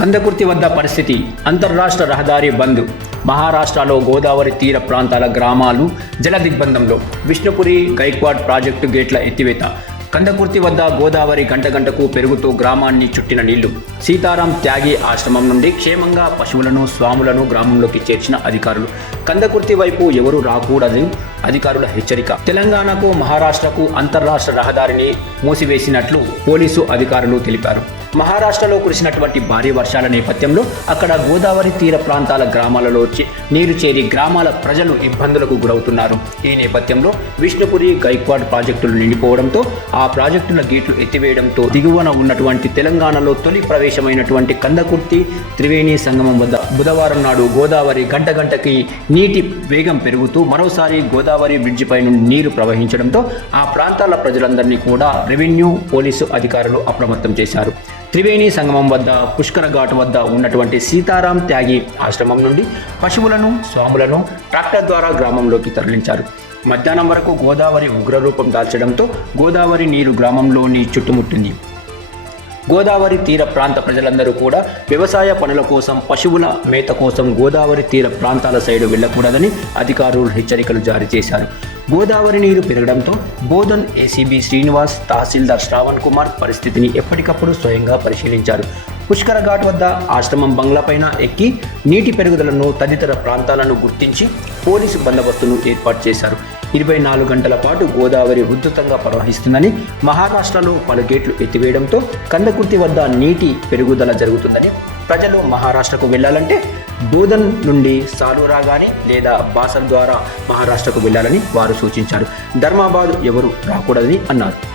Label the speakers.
Speaker 1: కందకుర్తి వద్ద పరిస్థితి. అంతర్రాష్ట్ర రహదారి బంద్. మహారాష్ట్రలో గోదావరి తీర ప్రాంతాల గ్రామాలు జల దిగ్బంధంలో విష్ణుపురి గైక్వాడ్ ప్రాజెక్టు గేట్ల ఎత్తివేత. కందకుర్తి వద్ద గోదావరి గంట గంటకు పెరుగుతూ గ్రామాన్ని చుట్టిన నీళ్ళు. సీతారాం త్యాగి ఆశ్రమం నుండి క్షేమంగా పశువులను స్వాములను గ్రామంలోకి చేర్చిన అధికారులు. కందకుర్తి వైపు ఎవరూ రాకూడదని అధికారుల హెచ్చరిక. తెలంగాణకు మహారాష్ట్రకు అంతర్రాష్ట్ర రహదారిని మూసివేసినట్లు పోలీసు అధికారులు తెలిపారు. మహారాష్ట్రలో కురిసినటువంటి భారీ వర్షాల నేపథ్యంలో అక్కడ గోదావరి తీర ప్రాంతాల గ్రామాలలో నీరు చేరి గ్రామాల ప్రజలు ఇబ్బందులకు గురవుతున్నారు. ఈ నేపథ్యంలో విష్ణుపురి గైక్వాడ్ ప్రాజెక్టులు నిండిపోవడంతో ఆ ప్రాజెక్టుల గేట్లు ఎత్తివేయడంతో దిగువన ఉన్నటువంటి తెలంగాణలో తొలి ప్రవేశమైనటువంటి కందకుర్తి త్రివేణి సంగమం వద్ద బుధవారం నాడు గోదావరి గంట గంటకి నీటి వేగం పెరుగుతూ మరోసారి గోదావరి బ్రిడ్జిపై నుండి నీరు ప్రవహించడంతో ఆ ప్రాంతాల ప్రజలందరినీ కూడా రెవెన్యూ పోలీసు అధికారులు అప్రమత్తం చేశారు. త్రివేణి సంగమం వద్ద పుష్కర ఘాట్ వద్ద ఉన్నటువంటి సీతారాం త్యాగి ఆశ్రమం నుండి పశువులను స్వాములను ట్రాక్టర్ ద్వారా గ్రామంలోకి తరలించారు. మధ్యాహ్నం వరకు గోదావరి ఉగ్రరూపం దాల్చడంతో గోదావరి నీరు గ్రామంలోని చుట్టుముట్టింది. గోదావరి తీర ప్రాంత ప్రజలందరూ కూడా వ్యవసాయ పనుల కోసం పశువుల మేత కోసం గోదావరి తీర ప్రాంతాల సైడు వెళ్ళకూడదని అధికారులు హెచ్చరికలు జారీ చేశారు. గోదావరి నీరు పెరగడంతో బోధన్ ఏసీబీ శ్రీనివాస్ తహసీల్దార్ శ్రావణ్ కుమార్ పరిస్థితిని ఎప్పటికప్పుడు స్వయంగా పరిశీలించారు. పుష్కర ఘాట్ వద్ద ఆశ్రమం బంగ్లాపైన ఎక్కి నీటి పెరుగుదలను తదితర ప్రాంతాలను గుర్తించి పోలీసు బందోబస్తును ఏర్పాటు చేశారు. ఇరవై నాలుగు గంటల పాటు గోదావరి ఉధృతంగా ప్రవహిస్తుందని మహారాష్ట్రలో పలు గేట్లు ఎత్తివేయడంతో కందకుర్తి వద్ద నీటి పెరుగుదల జరుగుతుందని ప్రజలు మహారాష్ట్రకు వెళ్ళాలంటే బోధన్ నుండి సాలూరా కానీ లేదా బాసల్ ద్వారా మహారాష్ట్రకు వెళ్ళాలని వారు సూచించారు. ధర్మాబాద్ ఎవరు రాకూడదని అన్నారు.